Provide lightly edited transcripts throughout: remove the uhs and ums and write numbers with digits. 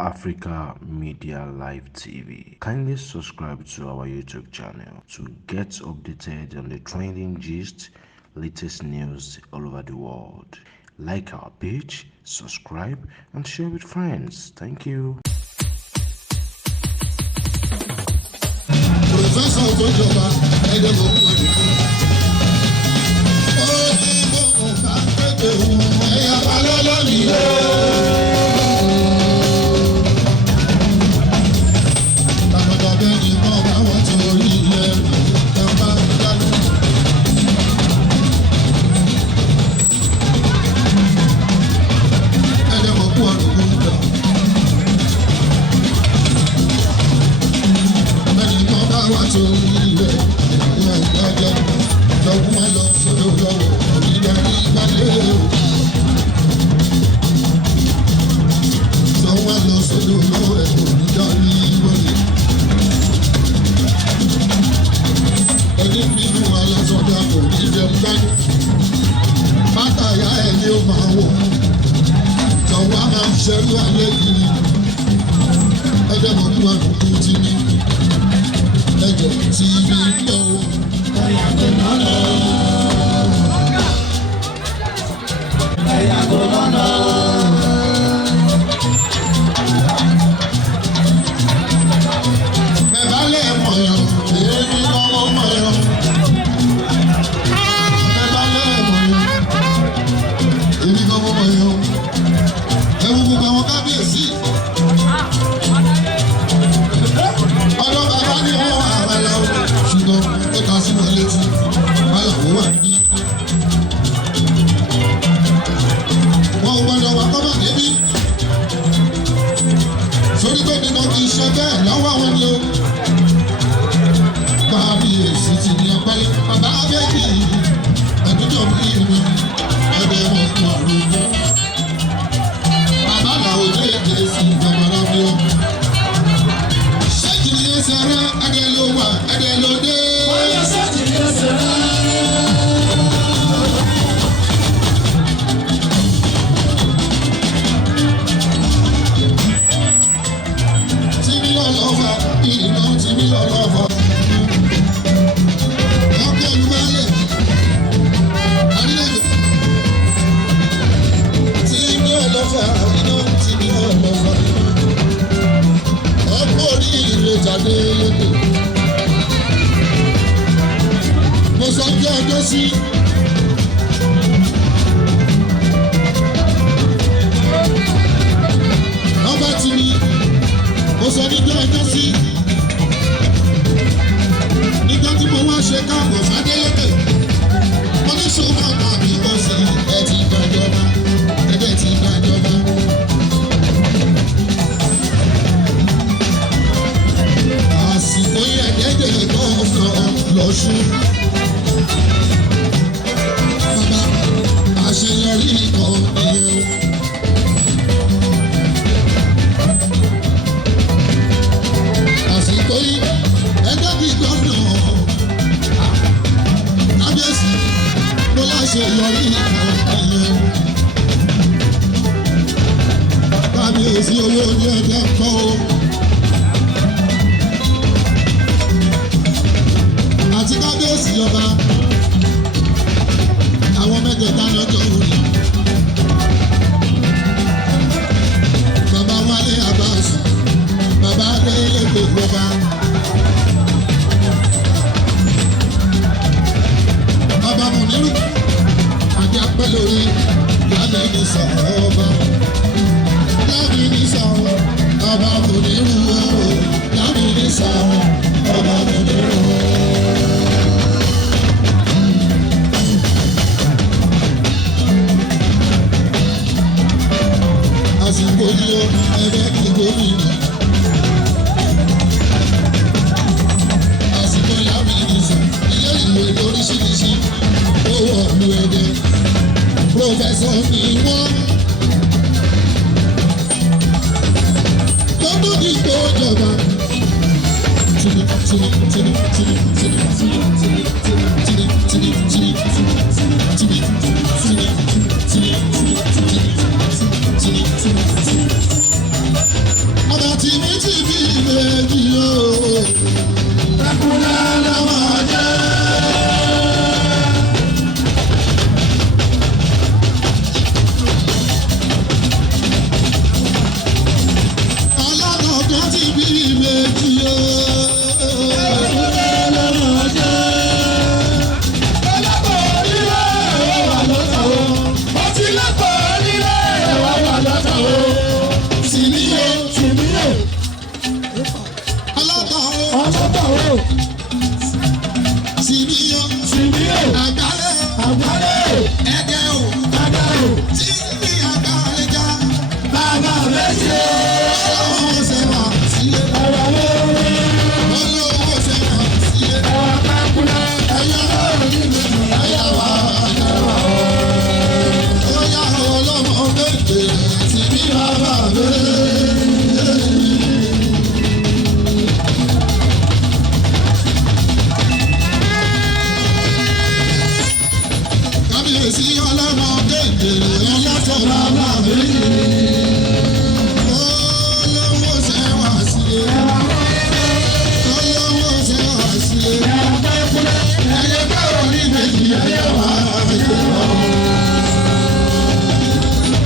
Africa Media Live TV. Kindly subscribe to our YouTube channel to get updated on the trending gist, latest news all over the world. Like our page, subscribe, and share with friends. Thank you.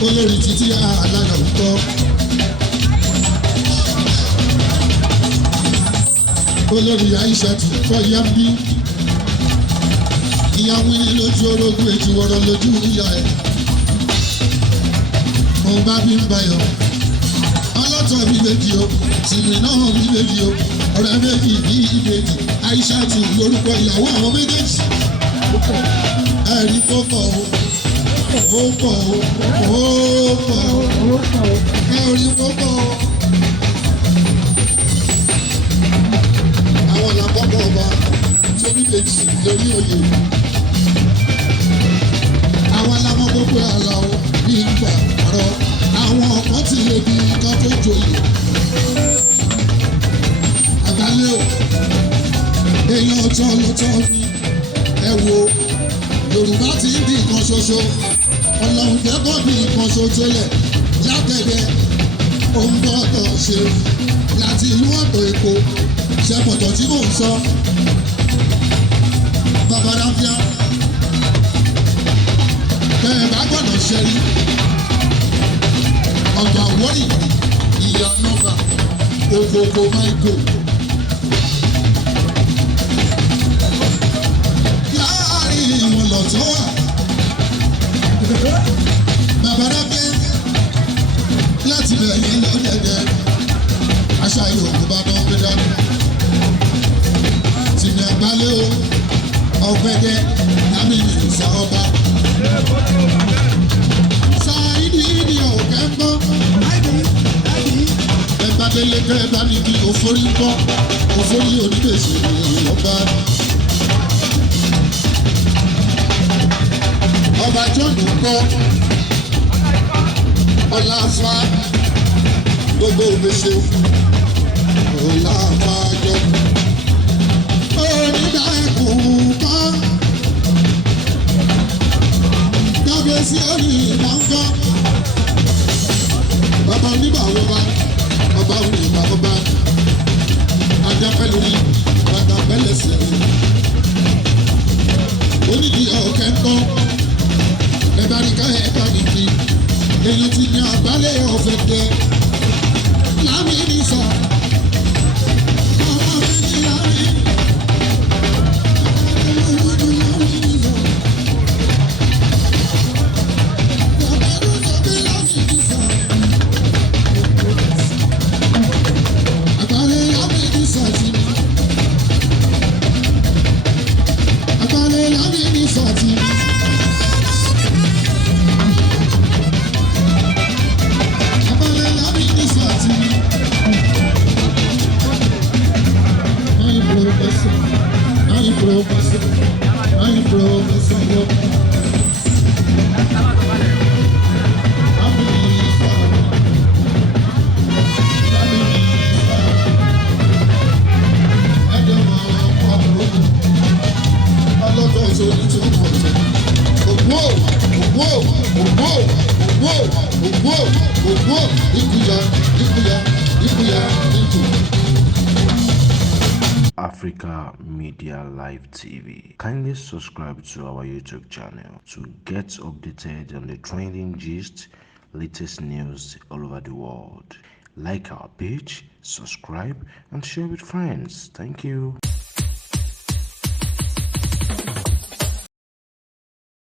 olórí títí alága òótọ́ olórí Aishatu fọyà bí ìyàwó ní lójú orogún èjì wọ̀rọ̀ lójú ìyá ẹ̀ òun bá bí ń bayọ̀ ọlọ́tọ̀ bí méjì o tìmì náà bí méjì o ọ̀rẹ́ méjì bí ìbejì Aishatu lórúkọ ìyàwó àwọn méjèèjì ẹ̀rí pọ̀pọ̀ o. Ó pọ̀ ó pọ̀ ẹ̀rí pọ̀pọ̀ àwọn làkọ́kọ́ ọba tó ní kejì lórí oyè àwọn alámọ̀ gbogbo àlàó bí ìgbà ọ̀rọ̀ àwọn ọ̀pọ̀ tí lè bí ká tó joyè àgbálẹ̀ o èèyàn ọ̀tọ̀ lọ́tọ̀ ní ẹ wo Yorùbá ti ń di nǹkan ṣoṣo Ọlọ́run jẹ́ kó bí nǹkan ṣoṣo lẹ̀ látẹ̀dẹ̀ ohun gbọ́dọ̀ ṣe láti ìlú ọ̀tọ̀ Èkó ṣẹ́pọ̀tọ̀ tí mò ń sọ babaláfíà bẹ́ẹ̀ bá gbọ́dọ̀ ṣẹ́rí ọ̀gbà wọ́rì ìyá nọ́mbà ògògò máìkò. Láàárín ìwọ̀n lọ̀tọ́ wà. Babaláfíà láti bẹ̀rẹ̀ lọ́dẹ̀dẹ̀ àṣà Yorùbá náà gbé dání. Tìmí àgbálẹ̀ o ọ̀gbẹ́dẹ́ lámìnì ìsà ọba. Sáìdì ìdí ọ̀kẹ́ ń bọ́. Ẹ̀bá délé kẹ́ ẹ bá mi kí òfòrí ń bọ́. Òfòrí oníbèsè ọba. Ọba Jọ́ọ̀nù kọ́ Ọláfà gbogbo òbèṣe Ọláfà Jọ́ọ̀nù. Onígbà ẹ̀kún kọ́ kábíyèsí orí ìgbà ń kọ́. Bàbá onígbà ọba ọba onígbà ọba ajáfẹ́lórí bàtà pẹ́lẹ́sẹ̀ onídìí ọ̀kẹ́ ń kọ́. Ẹ̀báríkà ẹ̀ka nìkí èyí ti ní àgbálẹ̀ ọ̀fẹ́ tẹ́ lámì ní sọ. Ọmọ mi ní lámì. Àgbálẹ̀ lámì ní sọ ti mi. Àgbálẹ̀ lámì ní sọ ti mi. Africa Media Live TV. Kindly subscribe to our YouTube channel to get updated on the trending gist, latest news all over the world. Like our page, subscribe, and share with friends. Thank you.